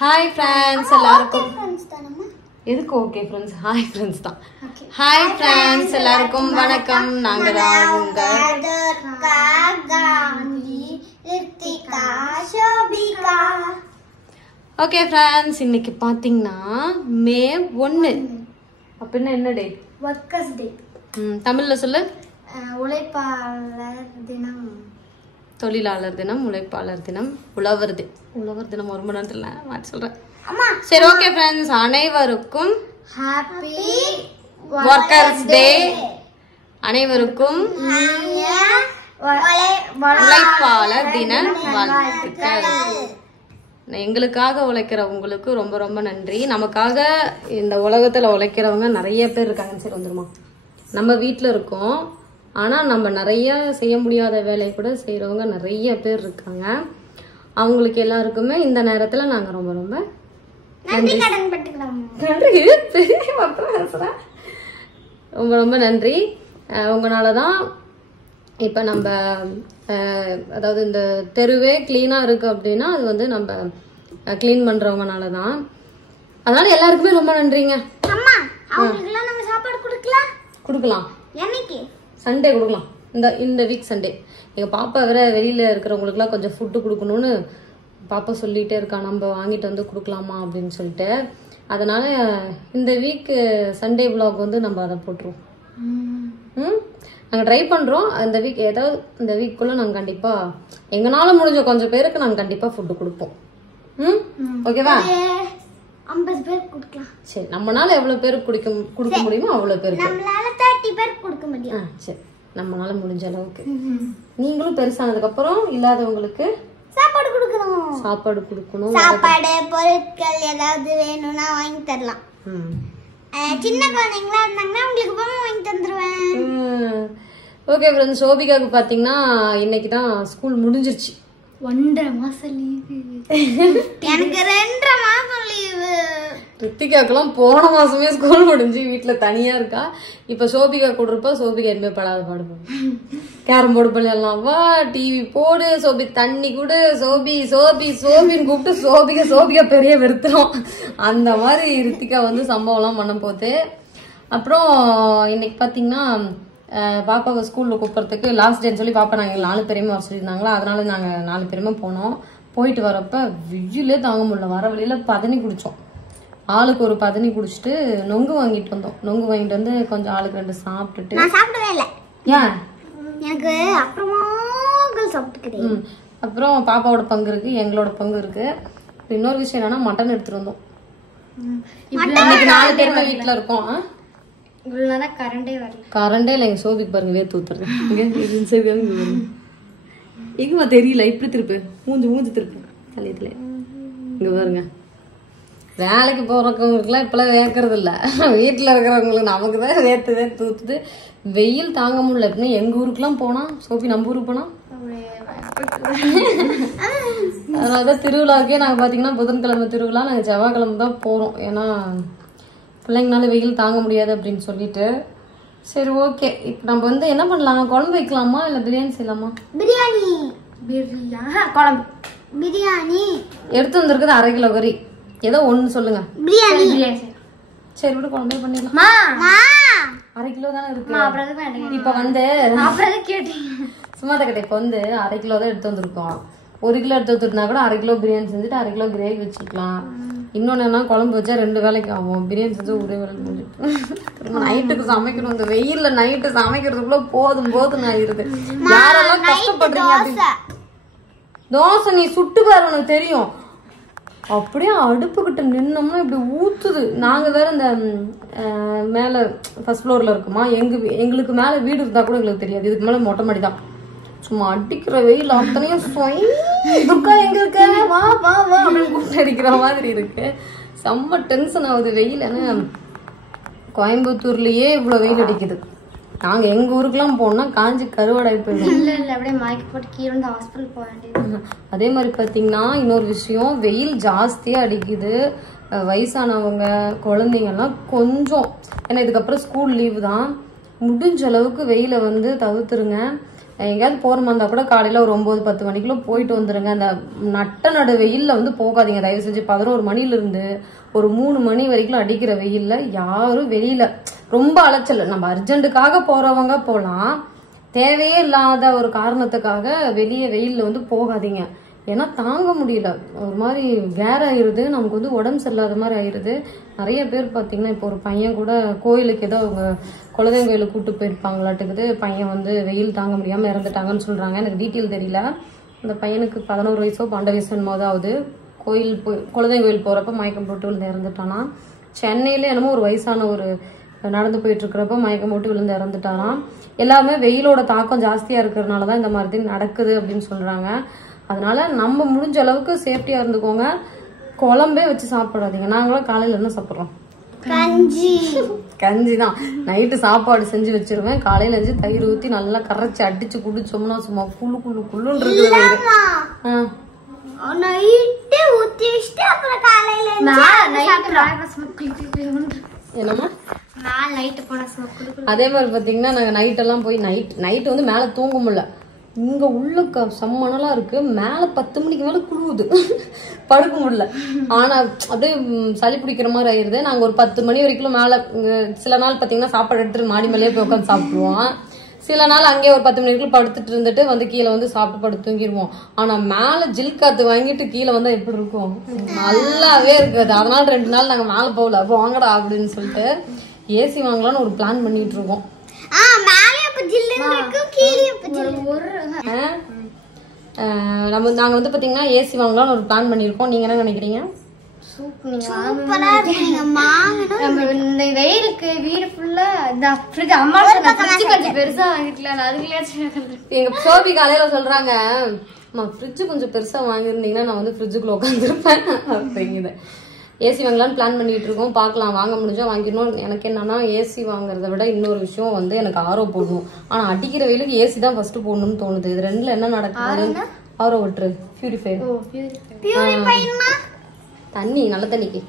Hi friends, எல்லாருக்கும் எதுக்கு okay friends hi friends தான். ஹாய் फ्रेंड्स எல்லாருக்கும் வணக்கம். நாங்க தான் உங்க ரித்திகா ஷோபிகா. ஓகே फ्रेंड्स, இன்னைக்கு பாத்தீங்கன்னா மே 1. அப்படினா என்ன டே? வர்க்கர்ஸ் டே. தமிழ்ல சொல்லு. உழைப்பாளர் தினம். தொழிலாளர் தினம், உழைப்பாளர் தினம், உழவர் தினம் ஒரு மணி நேரத்துல மாற்றி சொல்றேன். சரி ஓகே फ्रेंड्स, அனைவருக்கும் ஹாப்பி வர்க்கர்ஸ் டே. அனைவருக்கும் உழைப்பாளர் தின வாழ்த்துக்கள். எங்களுக்காக உழைக்கிற உங்களுக்கு ரொம்ப ரொம்ப நன்றி. நமக்காக இந்த உலகத்துல உழைக்கிறவங்க நிறைய பேர் இருக்காங்க. சரி வந்துருமா, நம்ம வீட்டுல இருக்கோம், ஆனா நம்ம நிறைய செய்ய முடியாத வேலையை கூட செய்யறவங்க நிறைய பேர் இருக்காங்க. அவங்களுக்கு எல்லாருக்குமே இந்த நேரத்துல நாங்க ரொம்ப ரொம்ப நன்றி. ரொம்ப ரொம்ப நன்றி. உங்களாலதான் இப்ப நம்ம அதாவது இந்த தெருவே கிளீனா இருக்கு அப்படின்னா அது வந்து நம்ம கிளீன் பண்றவங்கனாலதான். அதனால எல்லாருக்குமே ரொம்ப நன்றிங்க. கொடுக்கலாம், சண்டே கொடுக்கலாம். இந்த வீக் சண்டே எங்க பாப்பா வேற வெளியில இருக்கிறவங்களுக்கு எல்லாம் கொஞ்சம் ஃபுட்டு கொடுக்கணும்னு பாப்பா சொல்லிட்டே இருக்கா, நம்ம வாங்கிட்டு வந்து கொடுக்கலாமா அப்படின்னு சொல்லிட்டு. அதனால இந்த வீக் சண்டே விளாக் வந்து நம்ம அதை போட்டுருவோம். நாங்க ட்ரை பண்றோம். இந்த வீக் ஏதாவது இந்த வீக்குள்ள நாங்க கண்டிப்பா எங்கனால முடிஞ்ச கொஞ்சம் பேருக்கு நாங்க கண்டிப்பா ஃபுட்டு கொடுப்போம். ஓகேவா? 50 பேர் கொடுக்கலாம். சரி, நம்மனால எவ்வளவு பேருக்கு கொடுக்க முடியுமோ அவ்வளவு பேருக்கு. நம்மளால 30 பேர் கொடுக்க முடியும். சரி, நம்மனால முடிஞ்ச அளவுக்கு. நீங்களும் பெருசானதுக்கு அப்புறம் இல்லாதவங்களுக்கு சாப்பாடு கொடுக்கணும். சாப்பாடு பொருட்கள் ஏதாவது வேணும்னா வாங்கி தரலாம். சின்ன குழந்தைங்களா இருந்தாங்கன்னா உங்களுக்கு பொம்மை வாங்கி தந்துருவேன். ஓகே ஃப்ரெண்ட்ஸ், சோபிகாவுக்கு பாத்தீங்கன்னா இன்னைக்கு தான் ஸ்கூல் முடிஞ்சிருச்சு. 1.5 மாசம் லீவு. எனக்கு 2.5 மாசம் லீவு. ரித்திகாக்கெல்லாம் போன மாசமே ஸ்கூல் முடிஞ்சு வீட்டுல தனியா இருக்கா. இப்ப சோபிகா கூடுறப்ப சோபிகா இனிமே படாத பாடுபோம். கேரம் போர்டு பண்ணலாம், வா டிவி போடு, சோபி தண்ணி குடு, சோபி சோபின்னு கூப்பிட்டு சோபிகா பெரிய வெறுத்துரும். அந்த மாதிரி ரித்திகா வந்து சம்பவம் எல்லாம் பண்ண போகுது. அப்புறம் இன்னைக்கு பாத்தீங்கன்னா பாப்பாவை ஸ்கூல்ல கூப்பிட்றதுக்கு லாஸ்ட் டேன்னு சொல்லி பாப்பா நாங்க 4 பேருமே வர சொல்லியிருந்தாங்களா. அதனால நாங்க 4 பேருமே போனோம். போயிட்டு வரப்ப வெயிலே தாங்க முடியல. வர வழியில பதனி குடிச்சோம். ஆளுக்கு ஒரு பதனி குடிச்சிட்டு நொங்கு வாங்கிட்டு வந்தோம். நொங்கு வாங்கிட்டு வந்து கொஞ்சம் ஆளுக்கு 2 சாப்பிட்டுட்டு. நான் சாப்பிடவே இல்லை. ஏன்? எனக்கு அப்புறமா சாப்பிட்டுக்கிறேன். அப்புறம் பாப்பாவோட பங்கு இருக்கு, எங்களோட பங்கு இருக்கு. இன்னொரு விஷயம் என்னன்னா மட்டன் எடுத்துட்டு வந்தோம். இன்னைக்கு 4 பேருமே வீட்டுல இருக்கோம். கரண்டே இல்ல. எங்க சோபிக்கு பாருங்க வேர்த்து ஊத்துறது. எங்கம்மா தெரியல, இப்படி திருப்பு, மூஞ்சி திருப்பு தலையத்துல. இங்க பாருங்க, வேலைக்கு போறவங்களுக்கு எல்லாம் இப்பெல்லாம் வேர்க்கறது இல்ல. வீட்டுல இருக்கிறவங்களுக்கு நமக்குதான் வேர்த்து ஊத்துது. வெயில் தாங்க முடியல. எப்படின்னா எங்க ஊருக்குலாம் போனா, சோபி நம்ம ஊருக்கு போனா அதனாலதான் திருவிழாக்கே நாங்க பாத்தீங்கன்னா புதன்கிழமை திருவிழா, நாங்க செவ்வாய்க்கிழமை தான் போறோம். ஏன்னா பிள்ளைங்கனால வெயில் தாங்க முடியாது அப்படின்னு சொல்லிட்டு. சரி ஓகே, இப்ப நம்ம வந்து என்ன பண்ணலாம்? குழம்பு வைக்கலாமா இல்ல பிரியாணி செய்யலாமா? பிரியாணி எடுத்து வந்திருக்குது 1/2 கிலோ கறி. ஏதோ ஒண்ணு சொல்லுங்க. சரி விடு, குழம்பே பண்ணிடலாம். 1/2 கிலோ தானே இருக்கு. இப்ப வந்து சும்மா கிட்ட இப்ப வந்து 1/2 கிலோ தான் எடுத்து வந்திருக்கோம். 1 கிலோ எடுத்து வச்சிருந்தா கூட 1/2 கிலோ பிரியாணி செஞ்சுட்டு 1/2 கிலோ கிரேவி வச்சுக்கலாம். இன்னொன்னு என்ன, குழம்பு வச்சா 2 வேலைக்கு ஆகும். பிரியாணி செஞ்சா ஒரே வேலை முடிஞ்சிட்டு நைட்டுக்கு சமைக்கணும். இந்த வெயில்ல நைட்டு சமைக்கிறதுக்குள்ள போதும் ஆயிருக்கு. யாரெல்லாம் கஷ்டப்படுறீங்க? தோசை நீ சுட்டு பாரு, உனக்கு தெரியும். அப்படியே அடுப்பு கிட்ட நின்னோம்னா இப்படி ஊத்துது. நாங்க வேற இந்த மேல ஃபர்ஸ்ட் ஃப்ளோர்ல இருக்குமா, எங்களுக்கு மேல வீடு இருந்தா கூட எங்களுக்கு தெரியாது. இதுக்கு மேல மொட்டை மாடி தான். சும்மா அடிக்கிற வெயில் அத்தனையும் எங்க இருக்க, வா வா வா அப்படின்னு கூப்பிட்டு அடிக்கிற மாதிரி இருக்கு. செம்ம டென்ஷன் ஆகுது வெயில். ஏன்னா கோயம்புத்தூர்லயே இவ்வளவு வெயில் அடிக்குது. நாங்க எங்க ஊருக்குலாம் போனோம்னா காஞ்சி கருவாடை போயிடும். அதே மாதிரி பாத்தீங்கன்னா இன்னொரு விஷயம், வெயில் ஜாஸ்தியா அடிக்குது. வயசானவங்க குழந்தைங்க எல்லாம் கொஞ்சம், ஏன்னா இதுக்கப்புறம் ஸ்கூல் லீவு தான், முடிஞ்ச அளவுக்கு வெயில வந்து தவிர்த்துருங்க. எங்கேயாவது போகிற மாதிரி இருந்தால் கூட காலையில் ஒரு 9-10 மணிக்குள்ள போயிட்டு வந்துடுங்க. அந்த நடு வெயிலில் வந்து போகாதீங்க தயவு செஞ்சு. 11 மணிலேருந்து ஒரு 3 மணி வரைக்கும் அடிக்கிற வெயிலில் யாரும் வெளியில் ரொம்ப அலைச்சல். நம்ம அர்ஜென்ட்டுக்காக போகிறவங்க போகலாம், தேவையே இல்லாத ஒரு காரணத்துக்காக வெளியே வெயிலில் வந்து போகாதீங்க. ஏன்னா தாங்க முடியல, ஒரு மாதிரி வேற ஆயிடுது, நமக்கு வந்து உடம்பு சரியில்லாத மாதிரி ஆயிடுது. நிறைய பேர் பார்த்தீங்கன்னா இப்போ ஒரு பையன் கூட கோயிலுக்கு ஏதோ அவங்க குலதெய்வம் கோயிலுக்கு கூப்பிட்டு போயிருப்பாங்களாட்டுக்குது. பையன் வந்து வெயில் தாங்க முடியாமல் இறந்துட்டாங்கன்னு சொல்கிறாங்க. எனக்கு டீட்டெயில் தெரியல. அந்த பையனுக்கு 11 வயசோ 12 வயசோ என்னமோது ஆகுது. குலதெய்வம் கோயில் போகிறப்ப மயக்கம் போட்டு விழுந்து இறந்துட்டானா. சென்னையில என்னமோ ஒரு வயசான ஒரு நடந்து போயிட்டு இருக்கிறப்ப மயக்கம் போட்டு விழுந்து இறந்துட்டாராம். எல்லாமே வெயிலோட தாக்கம் ஜாஸ்தியாக இருக்கிறதுனால தான் இந்த மாதிரி நடக்குது அப்படின்னு சொல்கிறாங்க. அதனால நம்ம முடிஞ்ச அளவுக்கு சேஃப்டியா இருந்துக்கோங்க. குழம்பே வச்சு சாப்பிடாதீங்க. நாங்களும் காலையில என்ன சாப்பிட்றோம்? கஞ்சி தான். நைட்டு சாப்பாடு செஞ்சு வச்சிருவேன், காலையில வச்சு தயிர் ஊத்தி நல்லா கரைச்சி அடிச்சு குடிச்சோம்னா சும்மா குள்ளுன்னு இருக்குது. என்னமா அதே மாதிரி பாத்தீங்கன்னா நாங்க நைட்டெல்லாம் போய் நைட் வந்து மேல தூங்க முடியல. இங்க உள்ள செம்மணலா இருக்கு, மேல 10 மணிக்கு மேல குழுவுது, படுக்க முடியல. ஆனா அப்படியே சளி பிடிக்கிற மாதிரி ஆயிருது. நாங்க ஒரு 10 மணி வரைக்கும் மேல, சில நாள் பாத்தீங்கன்னா சாப்பாடு எடுத்துட்டு மாடி மேலேயே போய் உட்காந்து சாப்பிடுவோம். சில நாள் அங்கேயே ஒரு 10 மணி வரைக்கும் படுத்துட்டு இருந்துட்டு வந்து கீழே வந்து சாப்பிட்டு படுத்து தூங்கிடுவோம். ஆனா மேல ஜில் காத்து வாங்கிட்டு கீழே வந்தா எப்படி இருக்கும்? நல்லாவே இருக்காது. அதனால 2 நாள் நாங்க மேல போகல. அப்போ வாங்கடா அப்படின்னு சொல்லிட்டு ஏசி வாங்கலாம்னு ஒரு பிளான் பண்ணிட்டு இருக்கோம். நாங்க வந்து பாத்தீங்கன்னா ஏசி வாங்கலாம்னு ஒரு பிளான் பண்ணிருக்கோம். நீங்க என்ன நினைக்கிறீங்க? வெயிலுக்கு வீடு ஃபுல்லா பெருசா வாங்கிக்கலாம். எங்க சோபி காலையில சொல்றாங்க, ஃப்ரிட்ஜ் கொஞ்சம் பெருசா வாங்கிருந்தீங்கன்னா நான் வந்து ஃப்ரிட்ஜுக்குள்ள உட்காந்துருப்பேன் அப்படிங்குது. ஏசி வாங்கலான்னு பிளான் பண்ணிட்டு இருக்கோம். பார்க்கலாம், வாங்க முடிஞ்சா வாங்கிடணும். எனக்கு என்னன்னா ஏசி வாங்குறத விட இன்னொரு விஷயம் வந்து எனக்கு ஆரோ போடணும். ஆனா அடிக்கிற வெயிலுக்கு ஏசி தான் ஃபர்ஸ்ட் போடணும்னு தோணுது. இது ரெண்டுல என்ன நடக்குது? ஆரோ விட்டுரு, பியூரிஃபையர் தண்ணி, நல்ல தண்ணிக்கு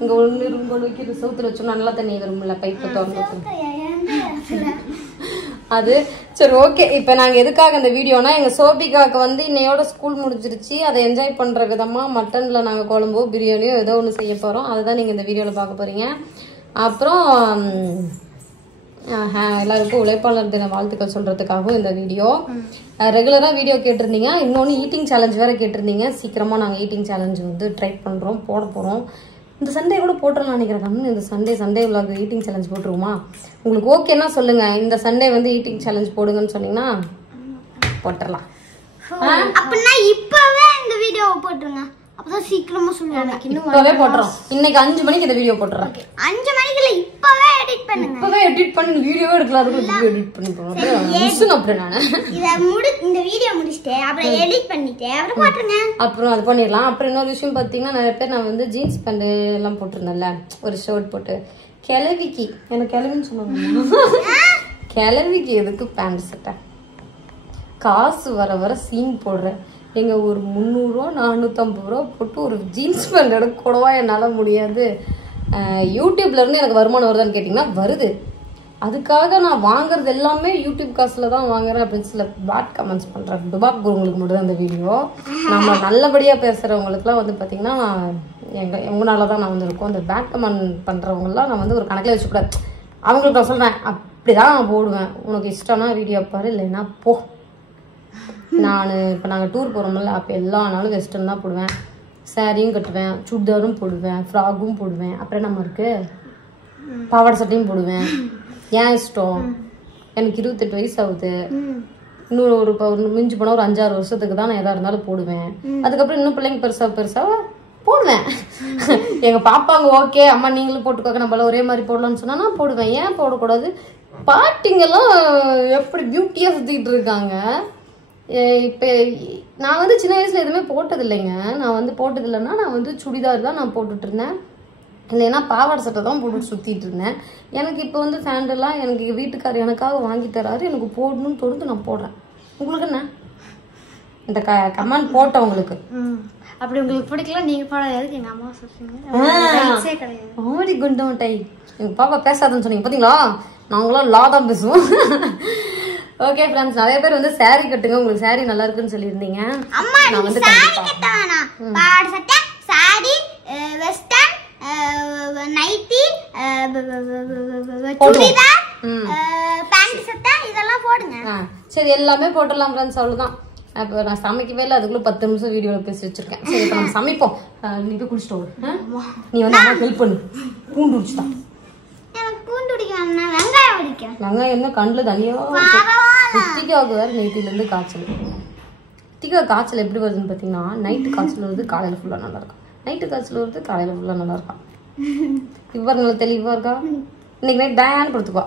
இங்க ஒண்ணு வைக்கிற சவுத்துல வச்சோம்னா நல்ல தண்ணி வரும்ல, பைப்பை திறந்து. அது சரி, ஓகே. இப்ப நாங்க எதுக்காக இந்த வீடியோனா, எங்க சோபிகாக்கு வந்து இன்னையோட ஸ்கூல் முடிஞ்சிருச்சு. அதை என்ஜாய் பண்ற விதமா மட்டன்ல நாங்க குழம்போ பிரியாணியோ ஏதோ ஒண்ணு செய்ய போறோம். அதுதான் நீங்க இந்த வீடியோல பார்க்க போறீங்க. அப்புறம் எல்லாருக்கும் உழைப்பாளர் தின வாழ்த்துக்கள் சொல்றதுக்காகவும் இந்த வீடியோ. ரெகுலரா வீடியோ கேட்டிருந்தீங்க. இன்னொன்னு ஈட்டிங் சேலஞ்ச் வேற கேட்டிருந்தீங்க. சீக்கிரமா நாங்க ஈட்டிங் சேலஞ்ச் வந்து ட்ரை பண்றோம், போட போறோம். இந்த சண்டே கூட போட்டுடலாம் நினைக்கிறேன். இந்த சண்டே விலாக் ஈட்டிங் சேலஞ்ச் போட்டுருவோமா? உங்களுக்கு ஓகேன்னா சொல்லுங்க. இந்த சண்டே வந்து ஈட்டிங் சேலஞ்ச் போடுங்கன்னு சொன்னீங்கன்னா போட்டுடலாம். அப்படின்னா இப்பவே இந்த வீடியோவை போட்டுருங்க, அப்பதான் சீக்கிரமா சொல்லுவாங்க. இப்பவே போட்டுறோம். இன்னைக்கு 5 மணிக்கு இந்த வீடியோ போட்டுறோம். 5 மணிக்குல இப்பவே எடிட் பண்ணுங்க. இப்பவே எடிட் பண்ணி வீடியோவே எடுக்கலாம். அதுக்குள்ள வீடியோ எடிட் பண்ணி போறோம். அப்புறம் நான் இந்த வீடியோ முடிச்சிட்டு அப்புறம் எடிட் பண்ணிட்டு அப்புறம் போட்டுருங்க. அப்புறம் அது பண்ணிடலாம். அப்புறம் இன்னொரு விஷயம் பாத்தீங்கன்னா, நிறைய பேர் நான் வந்து ஜீன்ஸ் பேண்ட் எல்லாம் போட்டிருந்தேன்ல, ஒரு ஷர்ட் போட்டு கிளவிக்கு, எனக்கு கிளவின்னு சொன்னாங்க. கிளவிக்கு எதுக்கு பேண்ட் சட்டை? காசு வர சீன் போடுறேன். எங்க ஒரு 300 ரூபா 450 ரூபா போட்டு ஒரு ஜீன்ஸ் பேண்ட் எடுக்க கூடவா என்னால முடியாது. யூடியூப்ல இருந்து எனக்கு வருமானம் வருதான்னு கேட்டீங்கன்னா வருது. அதுக்காக நான் வாங்குறது எல்லாமே யூடியூப் காசுல தான் வாங்குறேன் அப்படின்னு சில பேட் கமெண்ட்ஸ் பண்றேன். டுபாக் குருங்களுக்கு மட்டும் தான் இந்த வீடியோ. நம்ம நல்லபடியா பேசுறவங்களுக்குலாம் வந்து பாத்தீங்கன்னா எங்கனாலதான் நான் வந்து இருக்கோம். அந்த பேட் கமெண்ட் பண்றவங்கலாம் நான் வந்து ஒரு கணக்கில் வச்சுக்கூடாது. அவங்களுக்கு நான் சொல்றேன், அப்படிதான் நான் போடுவேன். உனக்கு இஷ்டம்னா வீடியோ பாரு, இல்லைன்னா போ. நான் இப்போ நாங்கள் டூர் போகிறோம்ல, அப்போ எல்லா நாளும் வெஸ்டர்ன் தான் போடுவேன். சாரியும் கட்டுவேன், சுடிதாரும் போடுவேன், ஃப்ராக்கும் போடுவேன். அப்புறம் நம்ம இருக்கு பாவாடை சட்டையும் போடுவேன். ஏன் இஷ்டம். எனக்கு 28 வயசு ஆகுது. இன்னொரு ஒரு மிஞ்சி போனால் ஒரு 5-6 வருஷத்துக்கு தான் நான் எதாக இருந்தாலும் போடுவேன். அதுக்கப்புறம் இன்னும் பிள்ளைங்க பெருசாக போடுவேன். எங்கள் பாப்பாங்க ஓகே அம்மா நீங்களும் போட்டுக்கோங்க, நம்மள ஒரே மாதிரி போடலான்னு சொன்னால் நான் போடுவேன். ஏன் போடக்கூடாது? பாட்டிங்கெல்லாம் எப்படி பியூட்டியாக சுற்றிக்கிட்டு இருக்காங்க. இப்போ நான் வந்து சின்ன வயசுல எதுவுமே போட்டது இல்லைங்க. நான் வந்து போட்டது இல்லைன்னா நான் வந்து சுடிதார் தான் நான் போட்டுட்டு இருந்தேன், இல்லைன்னா பாவாடை சட்டை தான் போட்டு சுற்றிட்டு இருந்தேன். எனக்கு இப்போ வந்து ஃபேண்டெல்லாம் எனக்கு வீட்டுக்காரர் எனக்காக வாங்கி தராரு, எனக்கு போடணும்னு தோணுது, நான் போடுறேன். உங்களுக்கு என்ன? இந்த கமெண்ட் போட்டவங்களுக்கு அப்படி உங்களுக்கு பிடிக்கல, நீங்க போடாததுக்கு எங்க அம்மா சொல்றீங்க. ஆடி குண்டோட்டை எங்க பாப்பா பேசாதுன்னு சொன்னீங்க பாத்தீங்களா? நாங்களாம் லா தான் பேசுவோம். ஓகே फ्रेंड्स நிறைய பேர் வந்து saree கட்டுங்க உங்களுக்கு saree நல்லா இருக்குன்னு சொல்லிருந்தீங்க அம்மா நான் வந்து saree கட்ட வேணாம் பாவாடை சட்டை saree western nightie churidar pant சட்டை இதெல்லாம் போடுங்க சரி எல்லாமே போடலாம் फ्रेंड्स அவ்வளவுதான் அப்ப நான் சமைக்கவே இல்ல அதுக்குள்ள 10 நிமிஷம் வீடியோல பேசி வச்சிருக்கேன் சரி இப்ப நம்ம சமைப்போம் நீ போய் குளிச்சிட்டு வா நீ வந்து அம்மா ஹெல்ப் பண்ணு பூண்டு உரிச்சுடா எனக்கு பூண்டு உரிக்கணும்னா வெங்காயம் உரிக்க வெங்காயம் என்ன கண்ணுல தனியா குத்திக்காவுக்கு வேற நைட்டில இருந்து காய்ச்சல் குத்திக்கா காய்ச்சல் எப்படி வருதுன்னு பாத்தீங்கன்னா நைட்டு காய்ச்சல் வருது காலையில ஃபுல்லா நல்லா இருக்கும் நைட்டு காய்ச்சல் வருது காலையில ஃபுல்லா நல்லா இருக்கும் இவங்க தெளிவா இருக்கா இன்னைக்கு நைட் பேன் படுத்துக்குவா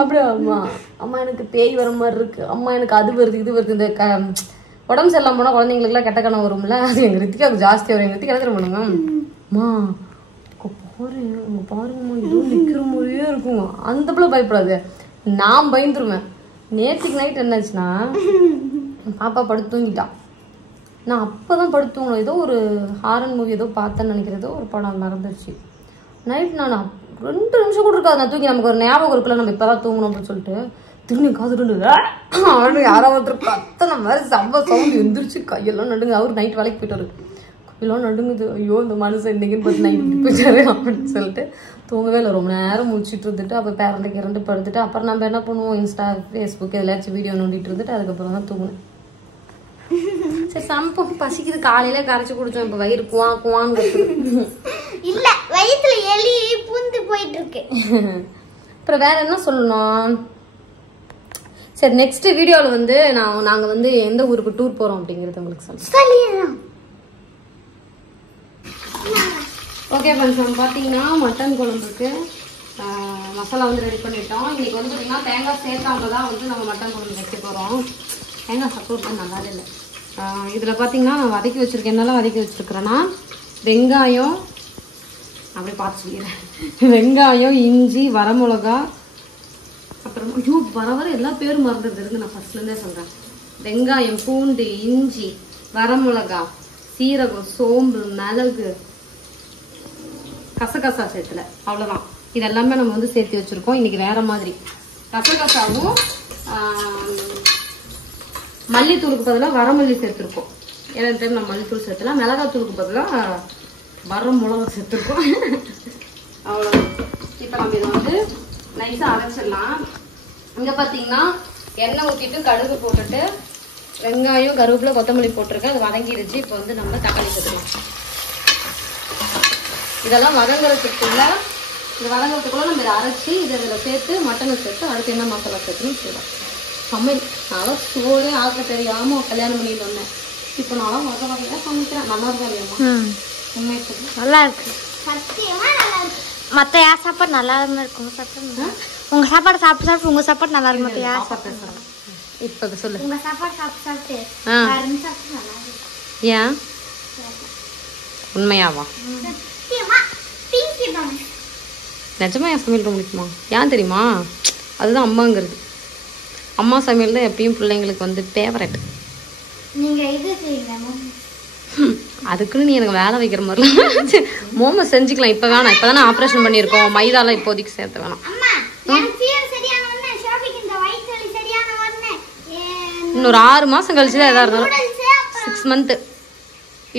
அப்படியே அம்மா அம்மா எனக்கு பேய் வர மாதிரி இருக்கு அம்மா எனக்கு அது வருது இது வருது இந்த உடம்பு சரியில்லாம போனா குழந்தைங்களுக்கு எல்லாம் கெட்ட கணம் வரும்ல அது எங்க ரித்திகாவுக்கு ஜாஸ்தி வரும் எங்க ரித்திகா என்ன பண்ணுங்க அம்மா பாருங்கம்மா இதுவும் நிக்கிற மாதிரியே இருக்குங்க அந்த பிள்ளை பயப்படாது நான் பயந்துருவேன் நேற்றுக்கு நைட் என்னாச்சுன்னா பாப்பா படுத்து தூங்கிட்டான் நான் அப்பதான் படுத்து தூங்கணும் ஏதோ ஒரு ஹாரன் மூவி ஏதோ பார்த்தேன்னு நினைக்கிறதோ ஒரு படம் நடந்துருச்சு நைட் நான் 2 நிமிஷம் கூட இருக்காது நான் தூங்கி நமக்கு ஒரு ஞாபகம் இருக்குல்ல நம்ம இப்பதான் தூங்கணும் அப்படின்னு சொல்லிட்டு திரும்பி காது யாராவது ஒருத்தர் கத்தன மாதிரி சம்ப சவுண்ட் எந்திரிச்சு கையெல்லாம் நடுங்க அவரு நைட் வேலைக்கு போயிட்டாரு கையெல்லாம் நடுங்குது ஐயோ இந்த மனுஷன் இன்னைக்குன்னு பார்த்து நைட் போயிட்டாரு அப்படின்னு சொல்லிட்டு தூங்கவே இல்லை ரொம்ப நேரம் முடிச்சுட்டு இருந்துட்டு அப்போ பேரண்ட்டு படுத்துட்டு அப்புறம் நம்ம என்ன பண்ணுவோம் இன்ஸ்டா ஃபேஸ்புக் எதாச்சும் வீடியோ நோண்டிட்டு இருந்துட்டு அதுக்கப்புறம் தான் தூங்கினேன் சரி சம்பம் பசிக்குது காலையில கரைச்சு குடிச்சோம் இப்ப வயிறு குவான்னு இல்ல வயித்துல எலி பூந்து போயிட்டு இருக்கு அப்புறம் வேற என்ன சொல்லணும் சரி நெக்ஸ்ட் வீடியோல வந்து நாங்க வந்து எந்த ஊருக்கு டூர் போறோம் அப்படிங்கறது உங்களுக்கு சொல்றேன் ஓகே ஃப்ரெண்ட்ஸ் பாத்தீங்கன்னா மட்டன் குழம்புக்கு மசாலா வந்து ரெடி பண்ணிட்டோம் இன்னைக்கு வந்து பாத்தீங்கன்னா தேங்காய் சேர்த்தாம தான் வந்து நம்ம மட்டன் குழம்பு வைக்க போறோம் தேங்காய் சப்போர்ட் பண்ண நல்லா இல்லை இதில் பார்த்தீங்கன்னா நான் வதக்கி வச்சுருக்கேன் என்னெல்லாம் வதக்கி வச்சுருக்கிறேன்னா வெங்காயம் அப்படியே பார்த்து சொல்லிடுறேன் வெங்காயம் இஞ்சி வரமிளகா அப்புறம் ஐயோ வர எல்லா பேரும் மறந்துடுது நான் ஃபர்ஸ்ட்லேருந்தே சொல்கிறேன் வெங்காயம் பூண்டு இஞ்சி வரமிளகா சீரகம் சோம்பு மிளகு கசகசா சேர்த்துல அவ்வளோதான் இதெல்லாமே நம்ம வந்து சேர்த்து வச்சுருக்கோம் இன்றைக்கி வேறு மாதிரி கசகசாவும் மல்லித்தூளுக்கு பதிலாக வரமல்லி சேர்த்துருக்கோம் எனக்கு டைம் நம்ம மல்லித்தூள் சேர்த்துலாம் மிளகாத்தூளுக்கு பதிலாக வரமிளகா சேர்த்துருக்கோம் அவ்வளோதான் இப்போ நம்ம இதை வந்து நைஸாக அரைச்சிடலாம் இங்கே பார்த்தீங்கன்னா எண்ணெய் ஊற்றிட்டு கடுகு போட்டுட்டு வெங்காயம் கருவேப்பிலை கொத்தமல்லி போட்டிருக்கேன் அது வதங்கிடுச்சு இப்போ வந்து நம்ம தக்காளி சேர்த்துக்கலாம் இதெல்லாம் வதங்குறதுக்குள்ள நம்ம இதை அரைச்சி இதை இதில் சேர்த்து மட்டனை சேர்த்து அடுத்து என்ன மசாலா சேர்த்துன்னு செய்யலாம் சமையல் நான் சோறு ஆக்க தெரியாம கல்யாணம் பண்ணிட்டு வந்தேன் இப்போ நான் வகை வகையா சமைக்கிறேன் நல்லா இருக்கா இல்லையா உண்மை நல்லா இருக்கு சத்தியமா நல்லா இருக்கு மத்த யார் சாப்பாடு நல்லா இருக்கும் சாப்பிட்டு உங்க சாப்பாடு சாப்பிட்டு உங்க சாப்பாடு நல்லா இருக்கும் மத்த யார் சாப்பாடு இப்ப சொல்லு உங்க சாப்பாடு சாப்பிட்டு நல்லா இருக்கு ஏன் உண்மையாவா சத்தியமா பிங்கி தான் நிஜமா என் சமையல் ரொம்ப பிடிக்குமா ஏன் தெரியுமா அதுதான் அம்மாங்கிறது அம்மா சமையல் தான் எப்பயும் பிள்ளைங்களுக்கு வந்து ஃபேவரட் நீங்க இது செய்யுங்க அதுக்குன்னு நீ எனக்கு வேலை வைக்கிற மாதிரிலாம் மோமோ செஞ்சுக்கலாம் இப்போ வேணாம் இப்போ தானே ஆப்ரேஷன் பண்ணியிருக்கோம் மைதாலாம் இப்போதைக்கு சேர்த்து வேணாம் இன்னொரு 6 மாதம் கழிச்சு தான் எதாக இருந்தாலும் 6 மந்த்து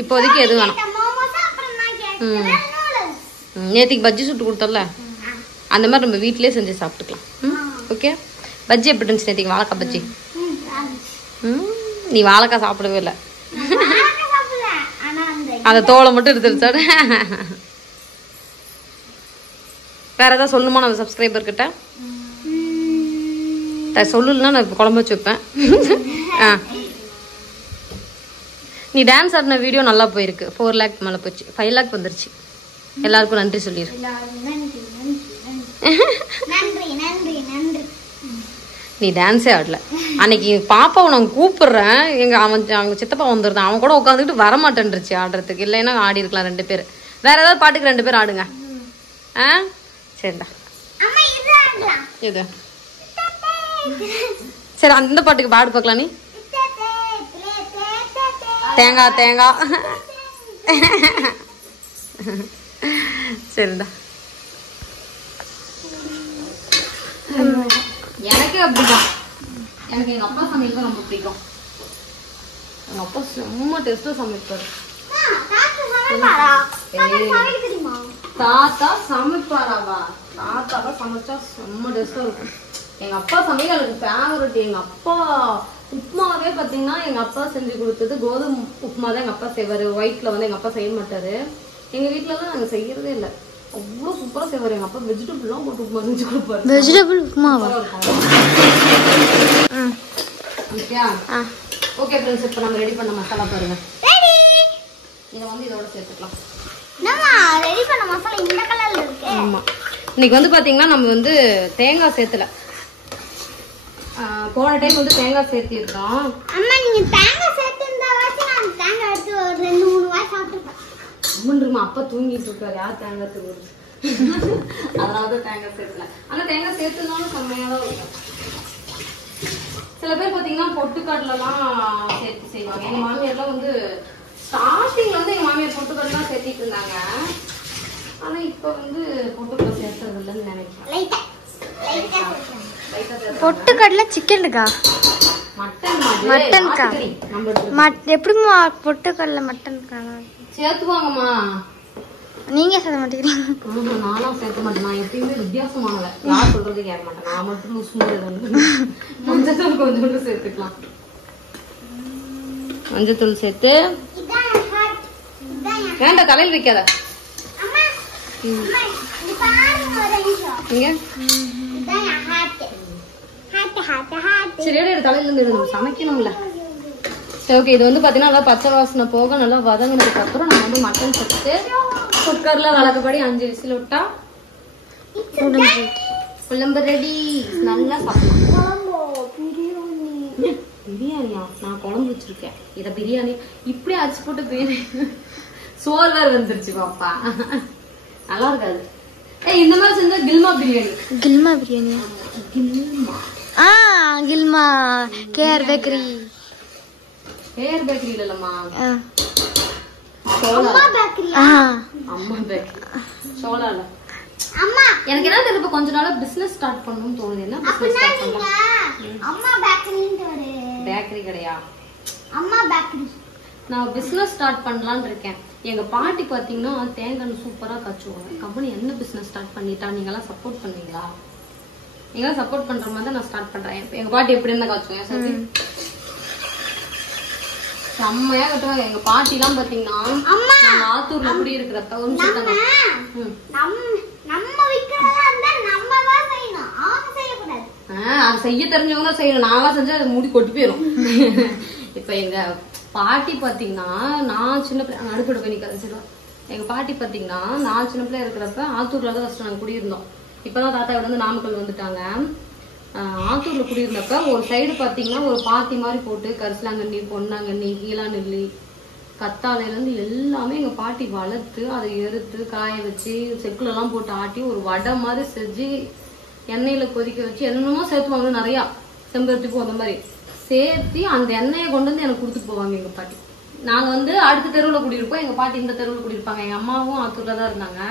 இப்போதைக்கு எது வேணாம் நேற்றுக்கு பஜ்ஜி சுட்டு கொடுத்தோம்ல அந்த மாதிரி நம்ம வீட்டிலே செஞ்சு சாப்பிட்டுக்கலாம் ஓகே பஜ்ஜி எப்படி இருந்துச்சு நேற்றுக்கு வாழைக்காய் பஜ்ஜி நீ வாழைக்காய் சாப்பிடவே இல்லை அந்த தோலை மட்டும் எடுத்துருச்சாடு வேற ஏதாவது சொல்லணுமா நம்ம சப்ஸ்கிரைபர் கிட்ட சொல்லலன்னா நான் இப்போ குழம்பு வச்சு வைப்பேன் நீ டான்ஸ் ஆடின வீடியோ நல்லா போயிருக்கு 4 lakh மேலே போச்சு 5 lakh வந்துருச்சு எல்லாருக்கும் நன்றி சொல்லிடு நீ டான்ஸே ஆடல அன்னைக்கு பாப்பாவை நான் கூப்பிடுறேன் அவங்க சித்தப்பா வந்துருந்தான் அவன் கூட உட்காந்துக்கிட்டு வரமாட்டேன்ருச்சு ஆடுறதுக்கு இல்லைன்னா ஆடி இருக்கலாம் 2 பேர் வேற ஏதாவது பாட்டுக்கு 2 பேர் ஆடுங்க சரிடா இது சரி அந்த பாட்டுக்கு பாடு பார்க்கலாம் நீ தேங்காய் தேங்காய் சரிடா எனக்கு அப்படிதான் எனக்கு எங்க அப்பா சமையல் தான் ரொம்ப பிடிக்கும். எங்க அப்பா செம்ம டேஸ்டா சமைப்பாரு. தாத்தா சமைப்பாராவா? தாத்தா தான் சமைச்சா செம்ம டேஸ்டா இருக்கும். எங்க அப்பா சமையல் எனக்கு ஃபேவரட். எங்க அப்பா உப்புமாவே பாத்தீங்கன்னா எங்க அப்பா செஞ்சு கொடுத்தது கோதுமை உப்புமா தான் எங்க அப்பா செய்வாரு. ஒயிட்ல வந்து எங்க அப்பா செய்ய மாட்டாரு. எங்க வீட்டுல எல்லாம் நாங்க செய்யறதே இல்லை. அவ்வளவு சூப்பரா செய்வாரு எங்க அப்பா. வெஜிடபிள் எல்லாம் போட்டு உப்புமா செஞ்சு கொடுப்பாரு. வெஜிடபிள் உப்புமாவா? ஓகே ஃப்ரெண்ட்ஸ், இப்போ நம்ம ரெடி பண்ண மசாலா பாருங்க. இதை வந்து இதோட சேர்த்துக்கலாம். ரெடி பண்ண மசாலா இந்த கலர்ல இருக்கு. ஆமா, இன்னைக்கு வந்து பாத்தீங்கன்னா நம்ம வந்து தேங்காய் சேர்த்துல. போன டைம் வந்து தேங்காய் சேர்த்திருக்கோம். அம்மா நீங்க தேங்காய் சேர்த்திருந்தா வாசி நான் தேங்காய் எடுத்து ஒரு 2-3 வாய் சாப்பிட்டுப்பேன். அம்மன்றுமா அப்பா தூங்கிட்டு இருக்காரு. யார் தேங்காய் தூங்குறது? அதனாலதான் தேங்காய் சேர்த்துல. ஆனா தேங்காய் சேர்த்துனாலும் செம்மையா தான் இருக்கும். சில பேர் பாத்தீங்கன்னா பொட்டுக்கடலை எல்லாம் சேர்த்து செய்வாங்க. எங்க மாமியார்லாம் வந்து ஸ்டார்டிங்ல வந்து எங்க மாமியார் பொட்டுக்கடலை எல்லாம் சேர்த்திட்டு இருந்தாங்க. ஆனா இப்ப வந்து பொட்டுக்கடலை சேர்த்துறது இல்லைன்னு நினைக்கிறேன். பொட்டுக்கடலை சிக்கன் இருக்கா? மட்டன்க்கா? எப்படிமா பொட்டுக்கடலை மட்டன் சேர்த்துவாங்கம்மா? நீங்க சேர்த்த மாட்டேங்கிறீங்க. நானும் சேர்த்த மாட்டேன். நான் எப்பயுமே வித்தியாசமானவ. யார் சொல்றது கேட்க மாட்டேன். நான் மட்டும் மஞ்சத்தூள் கொஞ்சோண்டு சேர்த்துக்கலாம். மஞ்சத்தூள் சேர்த்து வேண்டாம், தலையில் வைக்காத. சரி, தலையில இருந்து நம்ம சமைக்கணும்ல. சரி, ஓகே. இது வந்து பாத்தீங்கன்னா நல்லா பச்சை வாசனை போக நல்லா வதங்கினதுக்கு அப்புறம் நம்ம வந்து மட்டன் சேர்த்து குக்கர்ல வழக்கப்படி 5 விசில் விட்டா குழம்பு ரெடி. நல்லா சாப்பிடலாம். பிரியாணியா? நான் குழம்பு வச்சிருக்கேன். இத பிரியாணி இப்படியே அரிசி போட்டு பிரியாணி சோறு வேற வந்துருச்சு பாப்பா. நல்லா இருக்காது. இந்த மாதிரி செஞ்சா கில்மா பிரியாணி. கில்மா பிரியாணி? கில்மா கில்மா கேஆர் பேக்கரி. கேஆர் பேக்கரி இல்லம்மா, அம்மா பேக்கரி. அம்மா பேக்கரி சோலால. அம்மா எனக்கு என்ன தெரியல, கொஞ்ச நாளா பிசினஸ் ஸ்டார்ட் பண்ணனும்னு தோணுது. என்ன பிசினஸ் ஸ்டார்ட் பண்ணலாம்? அம்மா பேக்கரின்னு ஒரு பேக்கரி கடையா? அம்மா பேக்கரி. நான் பிசினஸ் ஸ்டார்ட் பண்ணலாம்னு இருக்கேன். எங்க பாட்டி பாத்தீங்கன்னா தேங்காய் சூப்பரா காய்ச்சுவாங்க. கம்பெனி என்ன பிசினஸ் ஸ்டார்ட் பண்ணிட்டா? நீங்க எல்லாம் சப்போர்ட் பண்ணீங்களா? நீங்க எல்லாம் சப்போர்ட் பண்ற மாதிரி தான் நான் ஸ்டார்ட் பண்றேன். எங்க பாட்டி எப்படி என்ன காய்ச்சுவாங்க சொல்லி செம்மையா கட்டுவாங்க. எங்க பாட்டி எல்லாம் பாத்தீங்கன்னா ஆத்தூர்ல குடி இருக்கிறப்ப ஒரு அது செய்ய தெரிஞ்சவங்க தான் செய்யணும். நான் செஞ்சா அது முடி கொட்டி போயிடும். இப்ப எங்க பாட்டி பாத்தீங்கன்னா நான் சின்ன பிள்ளை அடுப்பட போய் நிக்க. எங்க பாட்டி பாத்தீங்கன்னா நான் சின்ன பிள்ளையா இருக்கிறப்ப ஆத்தூர்ல தான் ஃபர்ஸ்ட் நாங்க குடியிருந்தோம். இப்பதான் தாத்தா வந்து நாமக்கல் வந்துட்டாங்க. ஆத்தூர்ல குடியிருந்தப்ப ஒரு சைடு பாத்தீங்கன்னா ஒரு பாத்தி மாதிரி போட்டு கரிசலாங்கண்ணி, பொன்னாங்கண்ணி, கீழாநெல்லி, கத்தாழையில இருந்து எல்லாமே எங்க பாட்டி வளர்த்து அதை எறுத்து காய வச்சு செக்குல எல்லாம் போட்டு ஆட்டி ஒரு வடை மாதிரி செஞ்சு எண்ணெயில கொதிக்க வச்சு என்னென்னமோ சேர்த்துவாங்க. நிறைய செம்பருத்தி பூ அந்த மாதிரி சேர்த்து அந்த எண்ணெயை கொண்டு வந்து எனக்கு கொடுத்துட்டு போவாங்க எங்க பாட்டி. நாங்க வந்து அடுத்த தெருவுல குடியிருப்போம். எங்க பாட்டி இந்த தெருவுல குடியிருப்பாங்க. எங்க அம்மாவும் ஆத்தூர்ல தான் இருந்தாங்க.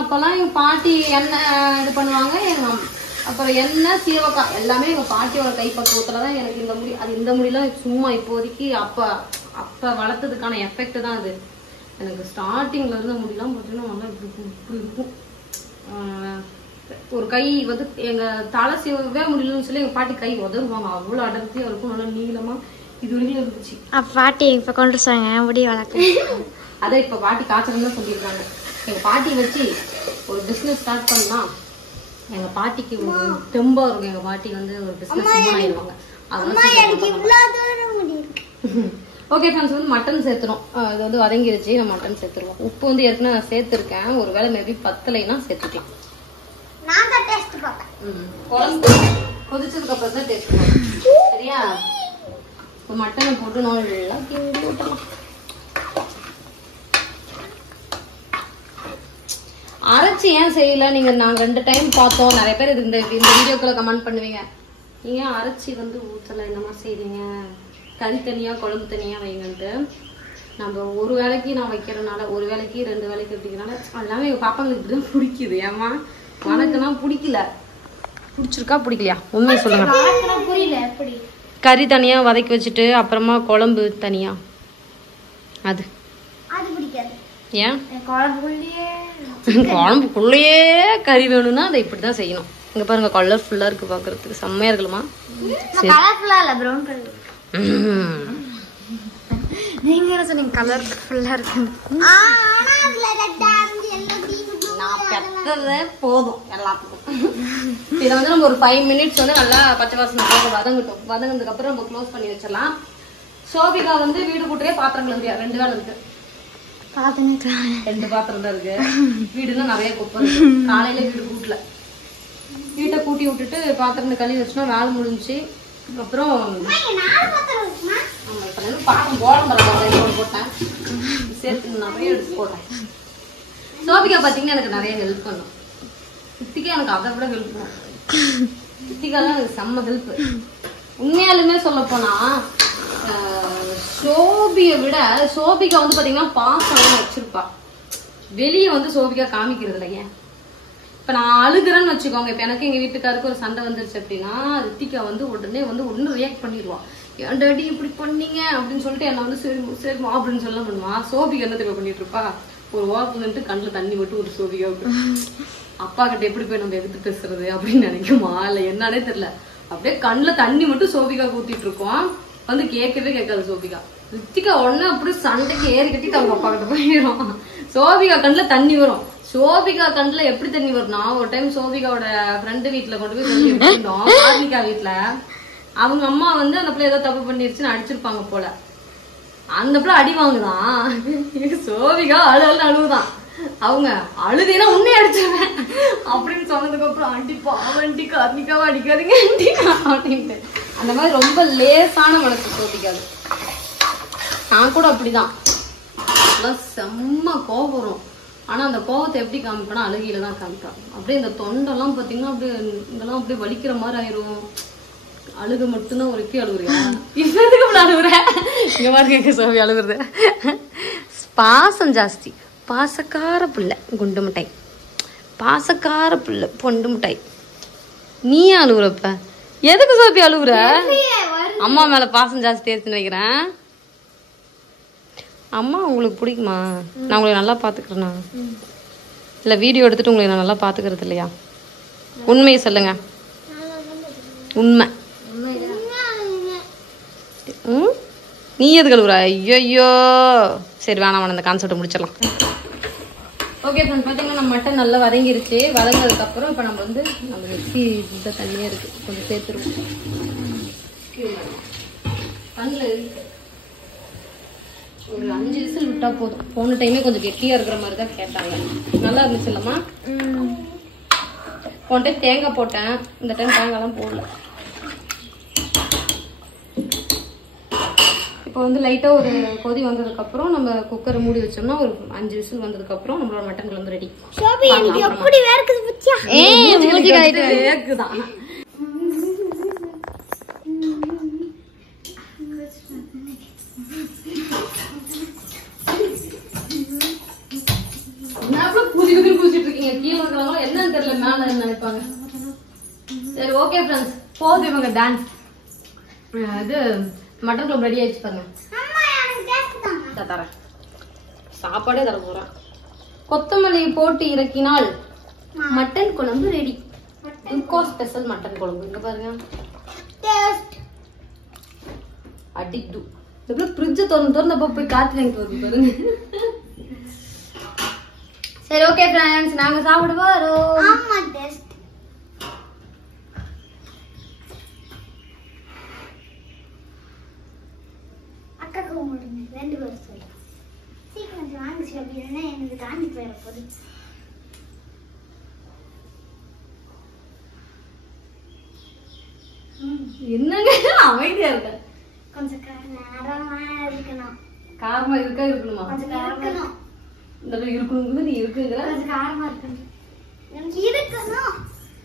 அப்பெல்லாம் எங்க பாட்டி எண்ணெய் இது பண்ணுவாங்க. அப்புறம் எண்ணெய், சீவக்காய் எல்லாமே எங்க பாட்டியோட கைப்பக்குவத்துலதான் எனக்கு இந்த முடி. அது இந்த முடியெல்லாம் சும்மா இப்போதைக்கு அப்ப வளர்த்ததுக்கான எஃபெக்ட் தான் அது. எனக்கு ஸ்டார்டிங்ல இருந்த முடியெல்லாம் பார்த்தீங்கன்னா நல்லா இப்படி இருக்கும். ஒரு கை வந்து எங்க தலை சீவவே முடியலன்னு சொல்லி எங்க பாட்டி கை உதவுவாங்க. அவ்வளவு அடர்த்தியா இருக்கும், நல்லா நீளமா இது வரைக்கும் இருந்துச்சு. பாட்டி இப்ப கொண்டு சொன்னாங்க முடி வளர்க்க. அதான் இப்ப பாட்டி காய்ச்சல் தான் சொல்லியிருக்காங்க. எங்க பாட்டி வச்சு ஒரு பிசினஸ் ஸ்டார்ட் பண்ணலாம். எங்க பாட்டிக்கு ஒரு தெம்பா இருக்கும். எங்க பாட்டி வந்து ஒரு பிசினஸ் ஆயிடுவாங்க. ஓகே ஃப்ரெண்ட்ஸ், வந்து மட்டன் சேர்த்துறோம். இது வந்து வதங்கிருச்சு. நம்ம மட்டன் சேர்த்துருவோம். உப்பு வந்து ஏற்கனவே நான் சேர்த்திருக்கேன். ஒரு வேளை மேபி பத்தலைன்னா சேர்த்துக்கலாம். குழம்பு கொதிச்சதுக்கு அப்புறம் தான் டேஸ்ட் பண்ணுவோம். சரியா? இப்போ மட்டனை போட்டு நல்லா கிண்டி விட்டலாம். அரைச்சி ஏன் செய்யல நீங்க? நாங்க 2 டைம் பார்த்தோம். நிறைய பேர் இந்த வீடியோக்குள்ள கமெண்ட் பண்ணுவீங்க, நீங்க அரைச்சி வந்து ஊத்தல, என்னமா செய்றீங்க, கறி தனியா குழம்பு தனியா வைங்கன்ட்டு. நம்ம ஒரு வேளைக்கு நான் வைக்கிறதுனால, ஒரு வேளைக்கு 2 வேளைக்கு அப்படிங்கிறனால எல்லாமே எங்க பாப்பாங்களுக்கு இப்படிதான் பிடிக்குது. ஏமா உனக்குலாம் பிடிக்கல. பிடிச்சிருக்கா பிடிக்கலையா உண்மையை சொல்லுங்க. புரியல எப்படி? கறி தனியா வதக்கி வச்சுட்டு அப்புறமா குழம்பு தனியா அது பிடிக்காது. ஏன்? குழம்புக்குள்ளேயே கறி வேணும்னா அதை இப்படிதான் செய்யணும். இங்க பாருங்க கலர்ஃபுல்லா இருக்கு பாக்குறதுக்கு செம்மையா இருக்குமா? கலர்ஃபுல்லா இல்ல ப்ரௌன் கலர். நீங்க என்ன சொன்னீங்க கலர்ஃபுல்லா இருக்கு? போதும் எல்லாத்துக்கும். இதை வந்து நம்ம ஒரு 5 minutes வந்து நல்லா பச்சை வாசனை வதங்கட்டும். வதங்கினதுக்கு அப்புறம் நம்ம க்ளோஸ் பண்ணி வச்சிடலாம். சோபிகா வந்து வீடு கூட்டவே பாத்திரம் கழுவியா 2 வேலை இருக்கு. 2 பாத்திரம் தான் இருக்கு. வீடுன்னா நிறைய குப்பை இருக்கு. காலையில வீடு கூட்டல, வீட்டை கூட்டி விட்டுட்டு பாத்திரம் கழுவி வச்சுனா வேலை முடிஞ்சு. அப்புறம் பாத்திரம் போட்டேன் சேர்த்து நிறைய எடுத்து போடுறேன். சோபிகா பாத்தீங்கன்னா எனக்கு நிறைய ஹெல்ப் பண்ணும். கித்திகா எனக்கு அதை விட ஹெல்ப் பண்ணும். கித்திகாலாம் எனக்கு செம்ம ஹெல்ப். உண்மையாலுமே சொல்ல போனா சோபியை விட சோபிகா வந்து பாத்தீங்கன்னா பாசம் வச்சிருப்பா. வெளியே வந்து சோபிகா காமிக்கிறது இல்லைங்க. இப்ப நான் அழுகுறேன்னு வச்சுக்கோங்க. இப்ப எனக்கு எங்க வீட்டுக்காருக்கு ஒரு சண்டை வந்துருச்சு அப்படின்னா ரித்திகா வந்து உடனே வந்து ஒண்ணு ரியாக்ட் பண்ணிடுவா. ஏன் டாடி இப்படி பண்ணீங்க அப்படின்னு சொல்லிட்டு என்ன வந்து சரி சரிமா அப்படின்னு சொல்ல பண்ணுவா. சோபிகா என்ன தெரியும் பண்ணிட்டு இருப்பா, ஒரு ஓரத்துல நின்று கண்ணுல தண்ணி மட்டும் ஒரு சோபிகாவுக்கு அப்பா கிட்ட எப்படி போய் நம்ம எதிர்த்து பேசுறது அப்படின்னு நினைக்குமா இல்ல என்னன்னே தெரியல. அப்படியே கண்ணுல தண்ணி மட்டும் சோபிகா ஊத்திட்டு இருக்கோம். வந்து கேட்கவே கேட்காது சோபிகா. ரித்திகா உடனே அப்படியே சண்டைக்கு ஏறி கட்டிட்டு அவங்க அப்பா கிட்ட போயிடும். சோபிகா கண்ணுல தண்ணி வரும். சோபிகா கண்ணுல எப்படி தண்ணி வரும்னா, ஒரு டைம் சோபிகாவோட ஃப்ரெண்டு வீட்டுல கொண்டு போய் சொல்லி வச்சிருந்தோம். ஆர்மிகா வீட்டுல அவங்க அம்மா வந்து அந்த பிள்ளை ஏதோ தப்பு பண்ணிருச்சுன்னு அடிச்சிருப்பாங்க போல. அந்த பிள்ளை அடி வாங்குதான். சோபிகா அழுவுதான். அவங்க அழுதீனா உன்னை அடிச்சிருவேன் அப்படின்னு சொன்னதுக்கு அப்புறம் அடிப்பா அவன்டி கார்மிகாவை அடிக்காதீங்க அப்படின்ட்டு. அந்த மாதிரி ரொம்ப லேசான மனசு சோபிக்காது. நான் கூட அப்படிதான் செம்ம கோபம் வரும். ஆனா அந்த கோபத்தை எப்படி காமிப்பேன்னா அழுகையில தான் காமிப்பேன். அப்படியே இந்த தொண்டெல்லாம் பாத்தீங்கன்னா அப்படியே இதெல்லாம் அப்படியே வலிக்கிற மாதிரி ஆயிரும். அழுக மட்டும்தான் ஒரு அழுகுறியா இப்ப அழுகுற இங்க மாதிரி கேட்க சோபி அழுகுறது. பாசம் ஜாஸ்தி. பாசக்கார பிள்ளை குண்டு மிட்டாய், பாசக்கார பிள்ளை பொண்டு மிட்டாய். நீ அழுகுறப்ப எதுக்கு சோபி அழுகுற? அம்மா மேல பாசம் ஜாஸ்தி எடுத்துன்னு வைக்கிறேன். அம்மா உங்களுக்கு பிடிக்குமா? நான் உங்களை நல்லா பாத்துக்கிறேன்னா இல்ல வீடியோ எடுத்துட்டு உங்களை நான் நல்லா பாத்துக்கிறது இல்லையா? உண்மையை சொல்லுங்க. உண்மை. நீ எது கழுவுற? ஐயோ சரி வேணாம், அந்த கான்செப்ட் முடிச்சிடலாம். ஓகே ஃப்ரெண்ட்ஸ், பார்த்தீங்கன்னா நம்ம மட்டன் நல்லா வதங்கிருச்சு. வதங்கினதுக்கு அப்புறம் இப்போ நம்ம வந்து நம்ம மிக்ஸி இந்த தண்ணியாக இருக்கு கொஞ்சம் சேர்த்துருவோம். தண்ணியில் இருக்கு ஒரு 5 விசில் விட்டா போதும். போன டைமே கொஞ்சம் கெட்டியா இருக்கிற மாதிரி தான் கேட்டாங்க. நல்லா இருந்துச்சு இல்லம்மா? போன டைம் தேங்காய் போட்டேன், இந்த டைம் தேங்காய்லாம் போடல. இப்போ வந்து லைட்டா ஒரு கொதி வந்ததுக்கு அப்புறம் நம்ம குக்கரை மூடி வச்சோம்னா ஒரு 5 விசில் வந்ததுக்கு அப்புறம் நம்மளோட மட்டன் குழம்பு ரெடி. சோபி எனக்கு எப்படி வேர்க்குது பத்தியா? மூஞ்சி காயிட்டு வேர்க்குதான். பூசிட்டு இருக்கீங்க. கீழே இருக்கிறவங்க என்னன்னு தெரியல, மேல நினைப்பாங்க. சரி ஓகே ஃப்ரெண்ட்ஸ், போதும் இவங்க டான்ஸ். இது மட்டன் குழம்பு ரெடி ஆயிடுச்சு பாருங்க. தரேன் சாப்பாடே தர போறேன். கொத்தமல்லி போட்டு இறக்கினால் மட்டன் குழம்பு ரெடி. இன்கோ ஸ்பெஷல் மட்டன் குழம்பு. இங்க பாருங்க அடிக்டு. இதுல ஃப்ரிட்ஜ் திறந்தப்ப போய் காத்து வாங்கிட்டு வருது பாருங்க. சரி ஓகே ஃப்ரெண்ட்ஸ், நாங்க சாப்பிட வரோம். ஆமா டெஸ்ட் அக்கா முடிங்க 2 பேர் சொல்லு. சீக்கிரம் வாங்க ஷாபி, என்ன எனக்கு காந்தி பேர போகுது. என்னங்க அமைதியா இருக்க? கொஞ்சம் காரமா இருக்கணும். காரமா இருக்கணுமா? கொஞ்சம் இருக்கணும். இந்த இருக்கணும் நீ இருக்குங்கற. கொஞ்சம் காரமா இருக்கணும். எனக்கு இருக்கணும்.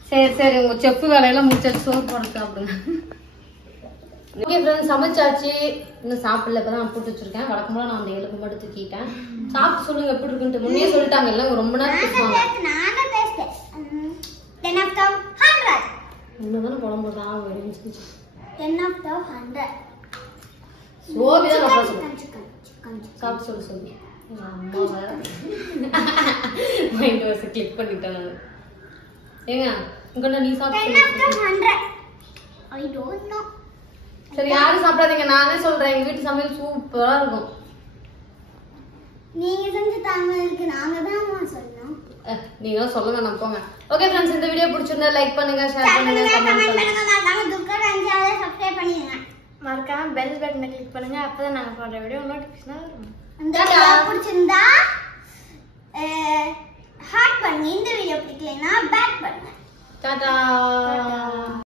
சரி சரி, உங்க செப்பு வேலையெல்லாம் முடிச்சிட்டு சோறு போட்டு சாப்பிடுங்க. ஓகே ஃப்ரெண்ட்ஸ், சமைச்சாச்சு. இன்னும் சாப்பிடல, இப்பதான் போட்டு வச்சிருக்கேன். வழக்கமா நான் அந்த எலும்பு மட்டும் தூக்கிட்டேன். சாப்பிட்டு சொல்லுங்க எப்படி இருக்குன்னு. முன்னே சொல்லிட்டாங்க, எல்லாம் ரொம்ப நேரம் பேசுவாங்க. இன்னதானே குழம்பு தான் வெரி 10 out of 100 சோபி தான் நான் சாப்பிட்டு சொல்லு அம்மா வேற மைண்ட் வாஸ் கிளிக் பண்ணிட்டேன் நான் ஏங்க உங்கள்ட்ட நீ சாப்பிட்டு 10 out of 100 I don't know சரி யாரும் சாப்பிடாதீங்க நானே சொல்றேன் எங்க வீட்டு சமையல் சூப்பரா இருக்கும் நீங்க செஞ்ச தாங்களுக்கு நாங்க தான் சொல்லணும் நீங்க சொல்ல வேணாம் போங்க ஓகே फ्रेंड्स இந்த வீடியோ பிடிச்சிருந்தா லைக் பண்ணுங்க ஷேர் பண்ணுங்க கமெண்ட் பண்ணுங்க மறக்காம துக்கர் சேனலை சப்ஸ்கிரைப் பண்ணிடுங்க மறக்காம பெல் பட்டனை கிளிக் பண்ணுங்க அப்பதான் நாங்க போடுற வீடியோ நோட்டிஃபிகேஷன் வரும் இந்த வீடியோ பிடிச்சிருந்தா ஹார்ட் பண்ணி இந்த வீடியோ பிடிக்கலைனா பேக் பண்ணுங்க டாடா